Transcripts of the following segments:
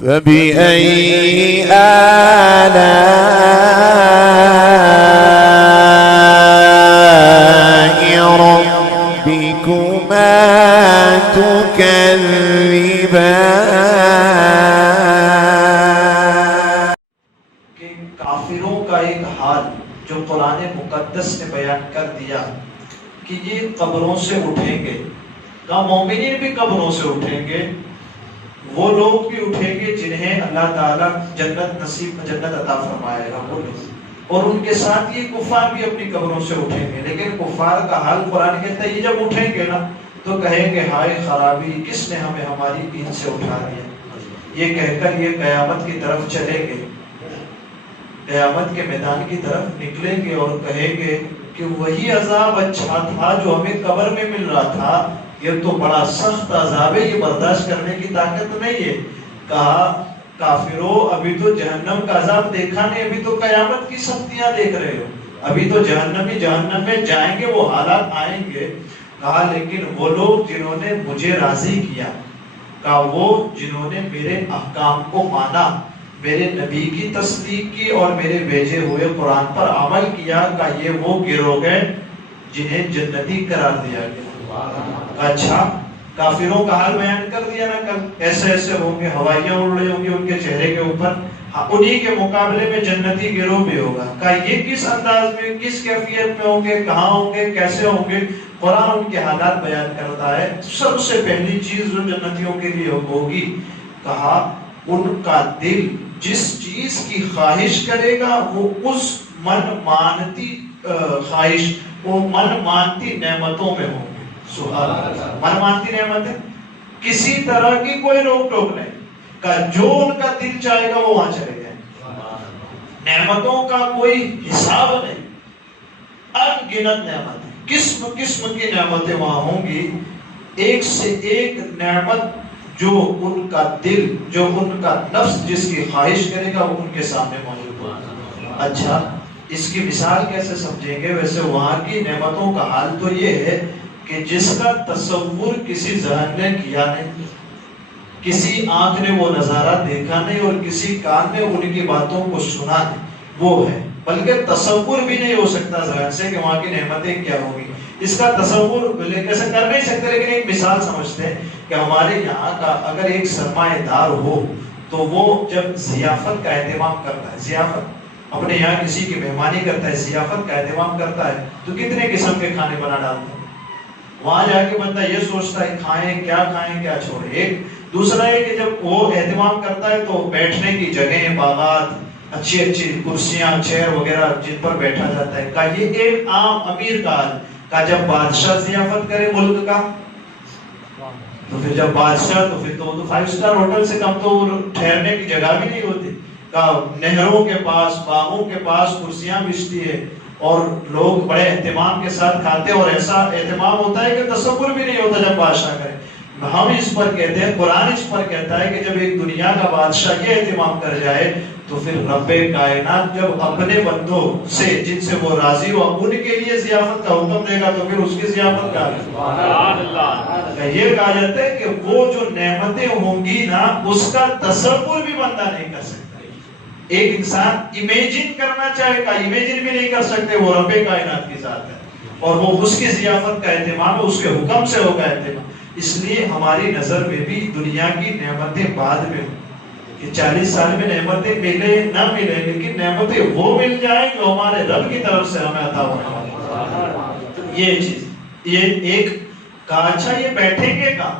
فبأي آلاء ربكما تكذبان. کہ کافروں کا ایک حال جو قرآن مقدس نے بیان کر دیا کہ یہ قبروں سے اٹھیں گے، کہا مومنین بھی قبروں سے اٹھیں گے، وہ لوگ بھی اٹھیں گے جنہیں اللہ تعالیٰ جنت عطا فرمائے گا وہ لوگ، اور ان کے ساتھ یہ کفار بھی اپنی قبروں سے اٹھیں گے. لیکن کفار کا حال قرآن کہتا ہے یہ جب اٹھیں گے نا تو کہیں گے ہائے خرابی، کس نے ہمیں ہماری دین سے اٹھا دیا. یہ کہہ کر یہ قیامت کی طرف چلیں گے، قیامت کے میدان کی طرف نکلیں گے اور کہیں گے کہ وہی عذاب اچھا تھا جو ہمیں قبر میں مل رہا تھا، یہ تو بڑا سخت عذاب ہے، یہ برداشت کرنے کی طاقت نہیں ہے. کہا کافروں ابھی تو جہنم کا عذاب دیکھا نہیں، ابھی تو قیامت کی سختیاں دیکھ رہے ہو، ابھی تو جہنمی جہنم میں جائیں گے، وہ حالات آئیں گے. کہا لیکن وہ لوگ جنہوں نے مجھے راضی کیا، کہا وہ جنہوں نے میرے احکام کو مانا، میرے نبی کی تصدیق کی اور میرے بھیجے ہوئے قرآن پر عمل کیا، کہا یہ وہ گروہ ہیں جنہیں جنتی قرار دیا گیا. اچھا کافروں کا حال بیان کر دیا نا کل، ایسے ایسے ہوں گے، ہوائیاں اڑ رہی ہوں گی ان کے چہرے کے اوپر، انہی کے مقابلے میں جنتی گروہ بھی ہوگا. کہا یہ کس انداز میں، کس کیفیت میں ہوں گے، کہاں ہوں گے، کیسے ہوں گے. قرآن ان کے حالات بیان کرتا ہے. سب سے پہلی چیز جو جنتیوں کے لیے ہوگی، کہا ان کا دل جس چیز کی خواہش کرے گا وہ اس من مانتی خواہش، وہ من مانتی نعمتوں میں ہوں گے. سبحان اللہ. من مانتی نعمتیں، کسی طرح کی کوئی روک ٹوک نہیں، کہ جو ان کا دل چاہے گا وہ وہاں چلے جائیں. نعمتوں کا کوئی حساب نہیں، ان گنت نعمتیں، قسم قسم کی نعمتیں وہاں ہوں گی. ایک سے ایک نعمت جو ان کا دل، جو ان کا نفس جس کی خواہش کرے گا وہ ان کے سامنے موجود ہوگا. اچھا اس کی مثال کیسے سمجھیں گے؟ ویسے وہاں کی نعمتوں کا حال تو یہ ہے کہ جس کا تصور کسی ذہن نے کیا نہیں، کسی آنکھ نے وہ نظارہ دیکھا نہیں اور کسی کان نے ان کی باتوں کو سنا نہیں، وہ ہے. بلکہ تصور بھی نہیں ہو سکتا ذہن سے کہ وہاں کی نعمتیں کیا ہوگی. اس کا تصور کیسے کر نہیں سکتے. لیکن ایک مثال سمجھتے ہیں کہ ہمارے یہاں کا اگر ایک سرمایہ دار ہو تو وہ جب ضیافت کا اہتمام کرتا ہے، ضیافت اپنے یہاں کسی کی مہمانی کرتا ہے، ضیافت کا اہتمام کرتا ہے، تو کتنے قسم کے کھانے بنا ڈالتے ہیں. وہاں جا کے بندہ یہ سوچتا ہے کھائیں کیا چھوڑے. ایک دوسرا ہے کہ جب وہ اہتمام کرتا ہے تو بیٹھنے کی جگہیں، باغات، اچھی اچھی کرسیاں، چیئر وغیرہ جن پر بیٹھا جاتا ہے. کہ یہ ایک عام امیر کا حال. کہ جب بادشاہ ضیافت کرے ملک کا تو پھر جب بادشاہ تو پھر تو 5 سٹار ہوٹل سے کم تو ٹھہرنے کی جگہ بھی نہیں ہوتی. کہ نہروں کے پاس، باغوں کے پاس کرسیاں بچتی ہے اور لوگ بڑے اہتمام کے ساتھ کھاتے ہیں، اور ایسا اہتمام ہوتا ہے کہ تصور بھی نہیں ہوتا جب بادشاہ کرے. ہم اس پر کہتے ہیں، قرآن اس پر کہتا ہے کہ جب ایک دنیا کا بادشاہ یہ اہتمام کر جائے تو پھر رب کائنات جب اپنے بندوں سے جن سے وہ راضی ہو ان کے لیے ضیافت کا حکم دے گا تو پھر اس کی ضیافت کا یہ کہا جاتا ہے کہ وہ جو نعمتیں ہوں گی نا اس کا تصور بھی بندہ نہیں کر سکتا. ایک انسان امیجن کرنا چاہے گا، امیجن بھی نہیں کر سکتے. وہ رب کائنات کی ذات ہے اور وہ اس کی ضیافت کا اہتمام ہے، اس کے حکم سے ہوگا اہتمام. اس لیے ہماری نظر میں بھی دنیا کی نعمتیں بعد میں ہوں کہ 40 سال میں نعمتیں ملے نہ ملے، لیکن نعمتیں وہ مل جائیں جو ہمارے رب کی طرف سے ہمیں عطا ہو. یہ چیز یہ ایک کہا. اچھا یہ بیٹھیں گے کہاں؟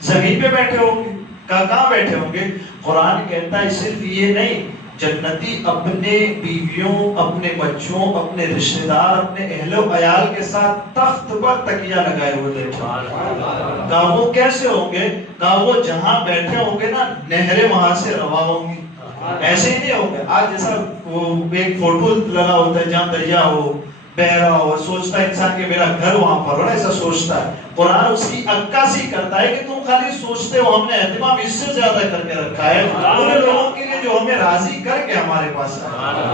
زمین پہ بیٹھے ہوں گے. کہاں بیٹھے ہوں گے؟ قرآن کہتا ہے صرف یہ نہیں، جنتی اپنے بیویوں، اپنے بچوں، اپنے رشتہ دار، اپنے اہل و عیال کے ساتھ تخت پر تکیہ لگائے ہوئے بیٹھے. کہا وہ کیسے ہوں گے؟ کہا وہ جہاں بیٹھے ہوں گے نا نہریں وہاں سے روا ہوں گی. ایسے ہی نہیں ہوں گے آج جیسا ایک فوٹو لگا ہوتا ہے جہاں دریا ہو، بہ رہا ہو، سوچتا ہے انسان کہ میرا گھر وہاں پر ہو نا، ایسا سوچتا ہے. قرآن اس کی عکاسی کرتا ہے کہ تم خالی سوچتے ہو، ہم نے اہتمام اس سے زیادہ کر کے رکھا ہے ان لوگوں کے لیے جو ہمیں راضی کر کے ہمارے پاس آئے.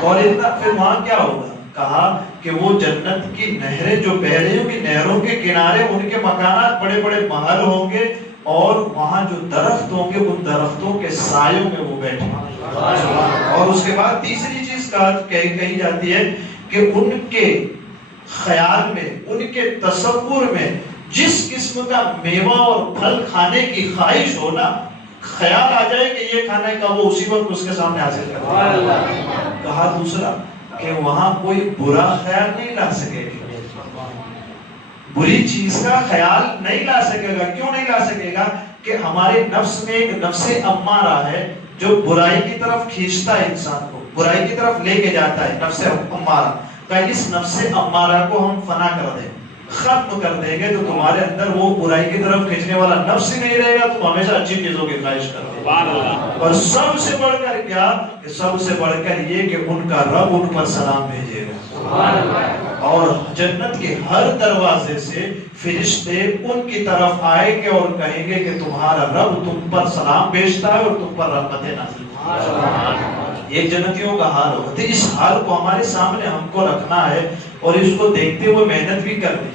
اور اتنا پھر وہاں کیا ہوگا؟ کہا کہ وہ جنت کی نہریں جو بہ رہی ہوں گی، نہروں کے کنارے ان کے مکانات، بڑے بڑے محل ہوں گے، اور وہاں جو درخت ہوں گے ان درختوں کے سایوں میں وہ بیٹھے. اور اس کے بعد تیسری چیز کہی جاتی ہے کہ ان کے خیال میں، ان کے تصور میں جس قسم کا میوہ اور پھل کھانے کی خواہش ہو نا، خیال آ جائے کہ یہ کھانا کا، وہ اسی وقت اس کے سامنے حاصل کرے. کہا دوسرا کہ وہاں کوئی برا خیال نہیں لا سکے گا، بری چیز کا خیال نہیں لا سکے گا. کیوں نہیں لا سکے گا؟ کہ ہمارے نفس میں ایک نفس امارہ ہے جو برائی کی طرف کھینچتا ہے، انسان کو برائی کی طرف لے کے جاتا ہے. نفس امارہ کہ اس نفس امارہ کو ہم فنا کر دیں، ختم کر دیں گے تو تمہارے اندر وہ برائی کی طرف کھینچنے والا نفس ہی نہیں رہے گا، تم ہمیشہ اچھی چیزوں کی خواہش کرو. اور سب سے بڑھ کر کیا؟ کہ سب سے بڑھ کر یہ کہ ان کا رب ان پر سلام بھیجے گا، اور جنت کے ہر دروازے سے فرشتے ان کی طرف آئیں گے اور کہیں گے کہ تمہارا رب تم پر سلام بھیجتا ہے اور تم پر رحمتیں نازل کرتا ہے. یہ جنتیوں کا حال ہوگا. تو اس حال کو ہمارے سامنے ہم کو رکھنا ہے اور اس کو دیکھتے ہوئے محنت بھی کرنی.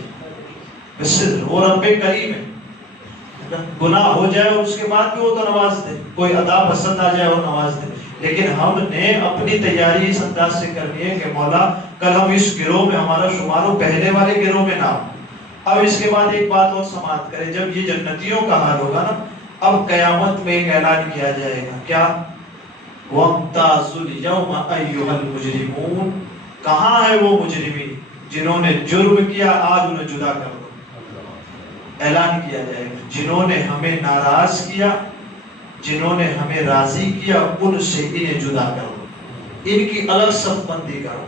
وہ رب کریم ہے، گناہ ہو جائے اور اس کے بعد بھی وہ تو نواز دے، کوئی عطا پسند آ جائے اور نواز دے. لیکن ہم نے اپنی تیاری اس انداز سے کرنی ہے کہ مولا کل ہم اس گروہ میں ہمارا شمار ہو، پہلے والے گروہ میں نہ ہو. اب اس کے بعد ایک بات اور سماعت کرے، جب یہ جنتیوں کا حال ہوگا نا، اب قیامت میں ایک اعلان کیا جائے گا. کیا؟ وَامْتَازُوا الْيَوْمَ أَيُّهَا الْمُجْرِمُونَ. کہاں ہے وہ مجرمین جنہوں نے جرم کیا؟ آج انہیں جدا کر دو. اعلان کیا جائے گا جنہوں نے ہمیں ناراض کیا، جنہوں نے ہمیں راضی کیا، ان سے انہیں جدا کرو، ان کی الگ صف بندی کرو،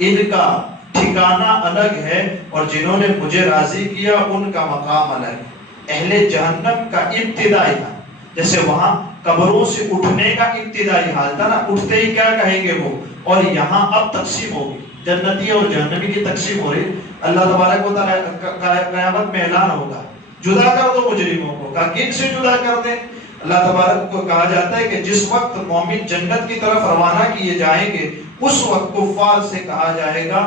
ان کا ٹھکانہ الگ ہے، اور جنہوں نے مجھے راضی کیا ان کا مقام الگ ہے. اہل جہنم کا ابتدائی حال، جیسے وہاں قبروں سے اٹھنے کا ابتدائی حال تھا نا، اٹھتے ہی کیا کہیں گے وہ، اور یہاں اب تقسیم ہوگی، جنتی اور جہنمی کی تقسیم ہو رہی. اللہ تبارک و تعالی قیامت میں اعلان ہوگا جدا کر دو مجرموں کو. کہا کن سے جدا کر دیں؟ اللہ تبارک کو کہا جاتا ہے کہ جس وقت مومن جنت کی طرف روانہ کیے جائیں گے اس وقت کفار سے کہا جائے گا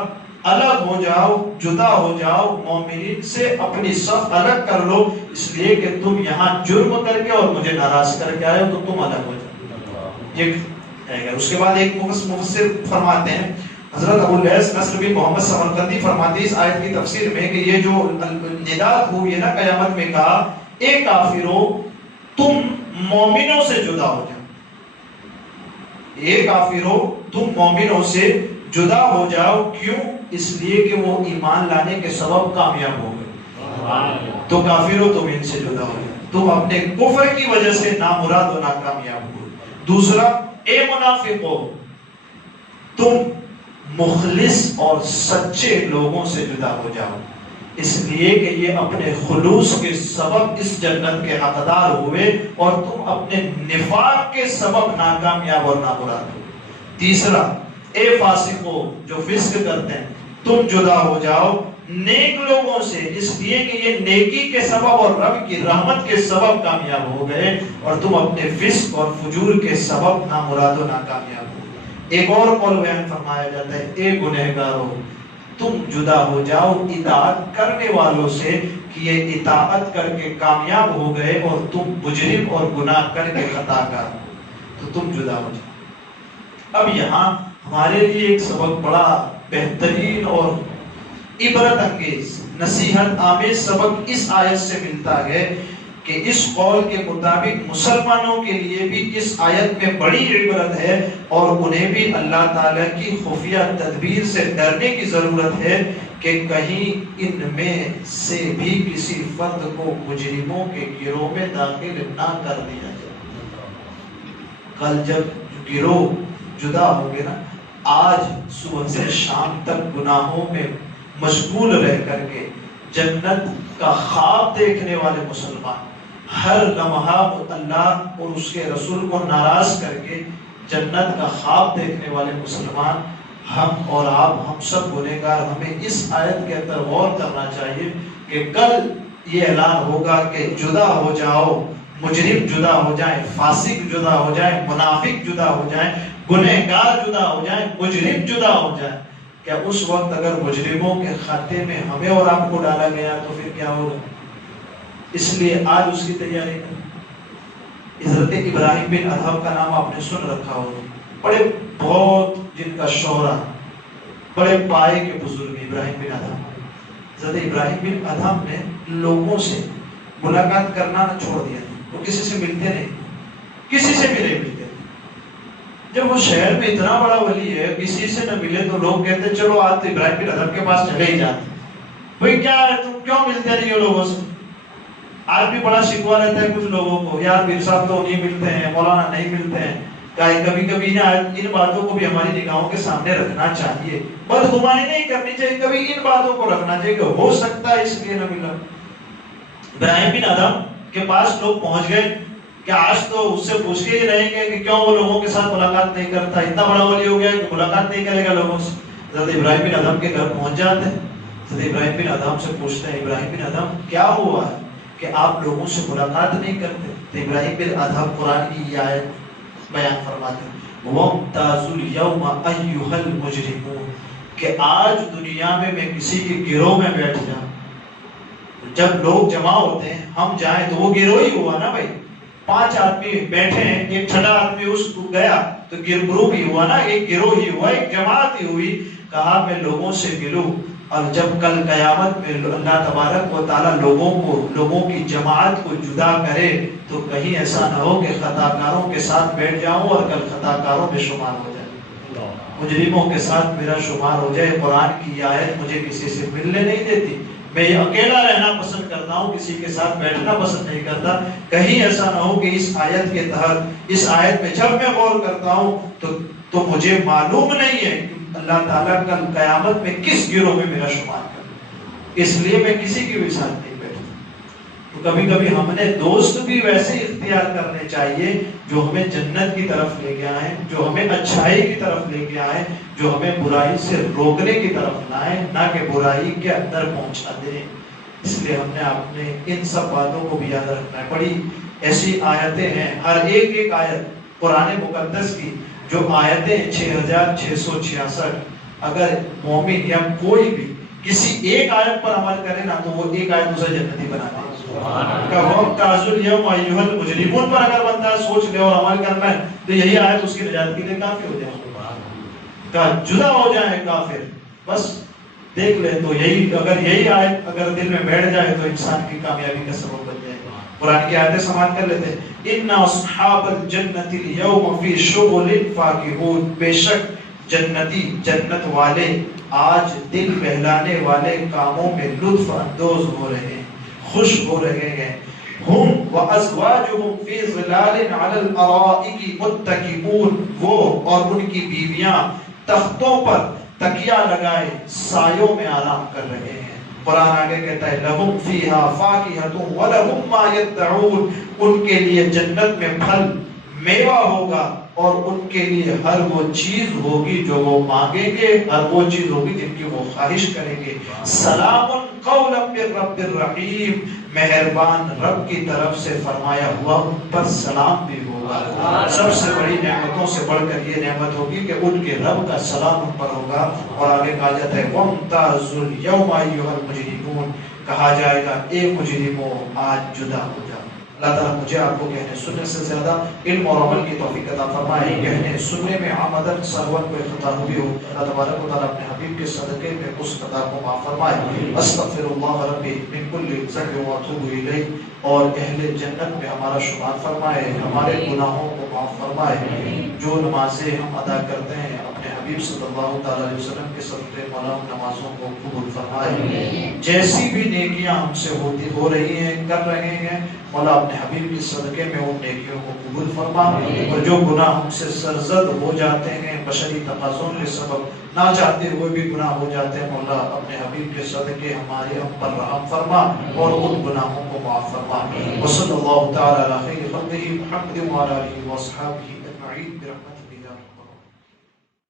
الگ ہو جاؤ، جدا ہو جاؤ، مومنین سے اپنی صف الگ کر لو، اس لیے کہ تم یہاں جرم کر کے اور مجھے ناراض کر کے آئے ہو تو تم الگ ہو جاؤ. یہ ہے گا. اس کے بعد ایک مفسر فرماتے ہیں، حضرت ابو اللیث نصر بن محمد سمرقندی فرماتے ہیں اس آیت کی تفسیر میں کہ یہ جو نداء ہوئی ہے نا قیامت میں، کہا اے کافرو تم مومنوں سے جدا ہو جاؤ، اے کافرو تم مومنوں سے جدا ہو جاؤ. کیوں؟ اس لیے کہ وہ ایمان لانے کے سبب کامیاب ہو گئے. تو کافرو تم ان سے جدا ہو جاؤ، تم اپنے کفر کی وجہ سے نامراد و ناکامیاب ہو. دوسرا، اے منافقو تم مخلص اور سچے لوگوں سے جدا ہو جاؤ، اس لیے کہ یہ اپنے خلوص کے سبب اس جنت کے حقدار ہوئے اور تم اپنے نفاق کے سبب ناکامیاب اور نامراد ہو. تیسرا، اے فاسقو جو فسق کرتے ہیں تم جدا ہو جاؤ نیک لوگوں سے، اس لیے کہ یہ نیکی کے سبب اور رب کی رحمت کے سبب کامیاب ہو گئے اور تم اپنے فسق اور فجور کے سبب نامراد و ناکامیاب ہو. ایک اور قول بیان فرمایا جاتا ہے، اے گنہگارو تم جدا ہو جاؤ اطاعت کرنے والوں سے کہ یہ اطاعت کر کے کامیاب ہو گئے اور تم مجرم اور گناہ کر کے خطا کار، تو تم جدا ہو جاؤ. اب یہاں ہمارے لیے ایک سبق بڑا بہترین اور عبرت انگیز نصیحت آمیز سبق اس آیت سے ملتا ہے کہ اس قول کے مطابق مسلمانوں کے لیے بھی اس آیت میں بڑی عبرت ہے اور انہیں بھی اللہ تعالیٰ کی خفیہ تدبیر سے ڈرنے کی ضرورت ہے کہ کہیں ان میں سے بھی کسی فرد کو مجرموں کے گروہ میں داخل نہ کر دیا جائے. کل جب گروہ جدا ہوں گے نا، آج صبح سے شام تک گناہوں میں مشغول رہ کر کے جنت کا خواب دیکھنے والے مسلمان، ہر لمحہ اللہ اور اس کے رسول کو ناراض کر کے جنت کا خواب دیکھنے والے مسلمان، ہم اور آپ ہم سب گنہگار، ہمیں اس آیت کے اندر غور کرنا چاہیے کہ کل یہ اعلان ہوگا کہ جدا ہو جاؤ، مجرم جدا ہو جائیں، فاسق جدا ہو جائیں، منافق جدا ہو جائیں، گنہگار جدا ہو جائیں، مجرم جدا ہو جائیں. کیا اس وقت اگر مجرموں کے خاتے میں ہمیں اور آپ کو ڈالا گیا تو پھر کیا ہوگا؟ اس لیے آج اس کی تیاری کریں۔ حضرت ابراہیم بن ادھم کا نام آپ نے سن رکھا ہوگا، بڑے بہت جن کا شہرہ، بڑے پائے کے بزرگ ابراہیم بن ادھم۔ حضرت ابراہیم بن ادھم نے لوگوں سے ملاقات کرنا نہ چھوڑ دیا، وہ کسی سے ملتے نہیں، کسی سے بھی نہیں ملتے۔ جب وہ شہر میں اتنا بڑا ولی ہے، کسی سے نہ ملے تو لوگ کہتے چلو آج تو ابراہیم بن ادھم کے پاس چلے ہی جاتے۔ بھئی کیا ہے، تم کیوں ملتے نہیں ہو لوگوں سے؟ آج بھی بڑا شکوہ رہتا ہے کچھ لوگوں کو، یار پیر صاحب تو نہیں ملتے ہیں، مولانا نہیں ملتے ہیں۔ کبھی کبھی نا ان باتوں کو بھی ہماری نگاہوں کے سامنے رکھنا چاہیے، بدگمانی نہیں کرنی چاہیے، کبھی ان باتوں کو رکھنا چاہیے کہ ہو سکتا ہے اس لیے نہ ملا۔ ابراہیم بن ادھم کے پاس لوگ پہنچ گئے کہ آج تو اس سے پوچھ کے ہی رہیں گے کہ کیوں وہ لوگوں کے ساتھ ملاقات نہیں کرتا، اتنا بڑا ولی ہو گیا کہ ملاقات نہیں کرے گا لوگوں سے۔ حضرت ابراہیم بن ادھم کے گھر پہنچ جاتے ہیں، حضرت ابراہیم بن ادھم سے پوچھتے ہیں ابراہیم بن ادھم کیا ہوا ہے کہ آپ لوگوں سے ملاقات نہیں کرتے؟ تو ابراہیم بن ادھم قرآن کی یہ آیت بیان فرماتے ہیں وَامْتَازُوا الْيَوْمَ أَيُّهَا الْمُجْرِمُونَ، کہ آج دنیا میں کسی کے گروہ میں بیٹھ جاؤں۔ جب لوگ جمع ہوتے ہیں ہم جائیں تو وہ گروہ ہی ہوا نا بھائی، 5 آدمی بیٹھے ہیں، ایک چھٹا آدمی اس کو گیا تو گروہ ہی ہوا نا، ایک گروہ ہی ہوا، ایک جماعت ہی ہوئی۔ کہا میں لوگوں سے ملوں، اور جب کل قیامت میں اللہ تبارک و تعالیٰ لوگوں کی جماعت کو جدا کرے تو کہیں ایسا نہ ہو کہ خطاکاروں کے ساتھ بیٹھ جاؤں اور کل خطاکاروں میں شمار ہو جائے، مجرموں کے ساتھ میرا شمار ہو جائے۔ قرآن کی آیت مجھے کسی سے ملنے نہیں دیتی، میں یہ اکیلا رہنا پسند کرتا ہوں، کسی کے ساتھ بیٹھنا پسند نہیں کرتا۔ کہیں ایسا نہ ہو کہ اس آیت کے تحت، اس آیت میں جب میں غور کرتا ہوں تو مجھے معلوم نہیں ہے کہ اللہ تعالیٰ کل قیامت میں کس گروہ میں میرا شمار کرے، اس لیے میں کسی کے بھی ساتھ نہیں بیٹھتا۔ تو کبھی کبھی ہم نے دوست بھی ویسے اختیار کرنے چاہیے جو ہمیں جنت کی طرف لے کے آئیں، جو ہمیں اچھائی کی طرف لے کے آئیں، جو ہمیں برائی سے روکنے کی طرف لائیں، نہ کہ برائی کے اندر پہنچا دیں۔ اس لیے ہم نے اپنے ان سب باتوں کو بھی یاد رکھنا ہے۔ بڑی ایسی آیتیں ہیں، ہر ایک آیت قرآن مقدس کی جو آیتیں 6666، اگر مومن یا کوئی بھی کسی ایک آیت پر عمل کرے نا تو وہ ایک آیت اسے جنتی بنا دے۔ وَامْتَازُوا الْيَوْمَ أَيُّهَا الْمُجْرِمُونَ پر اگر بندہ سوچ لے اور عمل کرنا ہے تو یہی آیت اس کی نجات کے لیے کافی ہو جائے، جدا ہو جائے کافر، بس دیکھ لے تو یہی، اگر یہی آیت اگر دل میں بیٹھ جائے تو انسان کی کامیابی کا سبب بن جائے۔ قرآن کی آیتیں سماعت کر لیتے ہیں۔ إِنَّ أَصْحَابَ الْجَنَّةِ الْيَوْمَ فِي شُغُلٍ فَاكِهُونَ، بے شک جنتی، جنت والے آج دل بہلانے والے کاموں میں لطف اندوز ہو رہے ہیں، خوش ہو رہے ہیں۔ ہم وَأَزْوَاجُهُمْ فِي ظِلَالٍ عَلَى الْأَرَائِكِ مُتَّكِئُونَ، وہ اور ان کی بیویاں تختوں پر تکیہ لگائے سایوں میں آرام کر رہے ہیں۔ قرآن آگے کہتا ہے لَهُمْ فِيهَا فَاكِهَةٌ وَلَهُمْ مَا يَدَّعُونَ، ان کے لیے جنت میں پھل میوہ ہوگا اور ان کے لیے ہر وہ چیز ہوگی جو وہ مانگیں گے، ہر وہ چیز ہوگی جن کی وہ خواہش کریں گے۔ سلام قولا من رب الرحیم، مہربان رب کی طرف سے فرمایا ہوا ان پر سلام بھی ہوگا۔ سب سے بڑی نعمتوں سے بڑھ کر یہ نعمت ہوگی کہ ان کے رب کا سلام ان پر ہوگا۔ اور آگے کہا جاتا ہے وَامْتَازُوا الْيَوْمَ أَيُّهَا الْمُجْرِمُونَ، کہا جائے گا اے مجرموں آج جدا ہو جاؤ۔ اللہ تعالیٰ مجھے آپ کو کہنے سننے سے زیادہ علم اور عمل کی توفیق عطا فرمائے۔ کہنے سننے میں آمدن سرور کوئی خطا ہوئی ہو، اللہ تبارک و تعالیٰ اپنے حبیب کے صدقے میں اس خطا کو معاف فرمائے۔ استغفر اللہ ربی من کل ذنب واتوب الیہ، اور اہل جنت میں ہمارا شمار فرمائے، ہمارے گناہوں کو معاف فرمائے۔ جو نمازیں ہم ادا کرتے ہیں اپنے حبیب صلی اللہ تعالیٰ علیہ وسلم کے صدقے مولا ان نمازوں کو قبول فرمائے۔ جیسی بھی نیکیاں ہم سے ہو رہی ہیں، کر رہے ہیں، مولا اپنے حبیب کے صدقے میں ان نیکیوں کو قبول فرما۔ اور جو گناہ ہم سے سرزد ہو جاتے ہیں بشری تقاضوں کے سبب، نہ چاہتے ہوئے بھی گناہ ہو جاتے ہیں، مولا اپنے حبیب کے صدقے ہمارے ہم پر رحم فرما اور ان گناہوں کو معاف فرما۔ وصلی اللہ تعالی علی خیر خلقہ محمد وعلی آلہ وصحبہ اجمعین برحمتہ۔